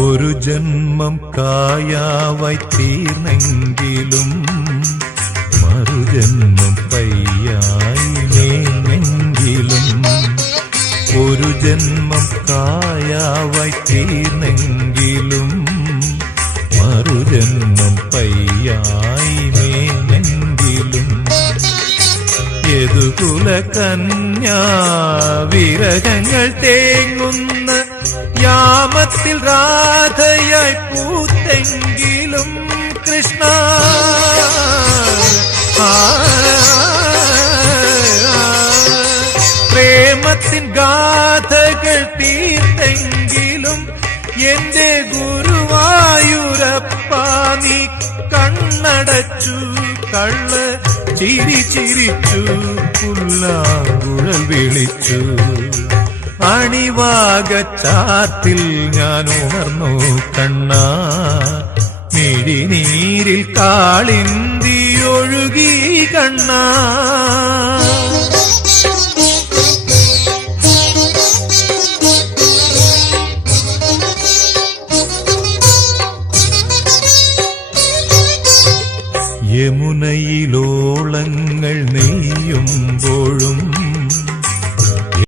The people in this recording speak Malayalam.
ഒരു ജന്മം കായാവായി തീർന്നെങ്കിലും മറുജന്മം പയ്യായി നേർന്നെങ്കിലും ഒരു ജന്മം കായാവായി തീർന്നെങ്കിലും മറുജന്മം പയ്യായി നേർന്നെങ്കിലും യദുകുല കന്യാ വിരഹങ്ങൾ തേങ്ങുന്ന യാമത്തിൽ രാധയായി പൂത്തെങ്കിലും കൃഷ്ണ പ്രേമത്തിൻ ഗാഥകൾ തീർത്തെങ്കിലും എന്റെ ഗുരുവായൂരപ്പ നീ കണ്ണടച്ചു കള്ള ചിരി ചിരിച്ചു പുല്ലാങ്കുഴൽ വിളിച്ചു അണിവാകച്ചാത്തിൽ ഞാൻ ഉണർന്നു കണ്ണാ മിഴിനീരിൽ കാളിന്തി ഒഴുകി കണ്ണാ യമുനയിലോളങ്ങൾ നെയ്യുമ്പോഴും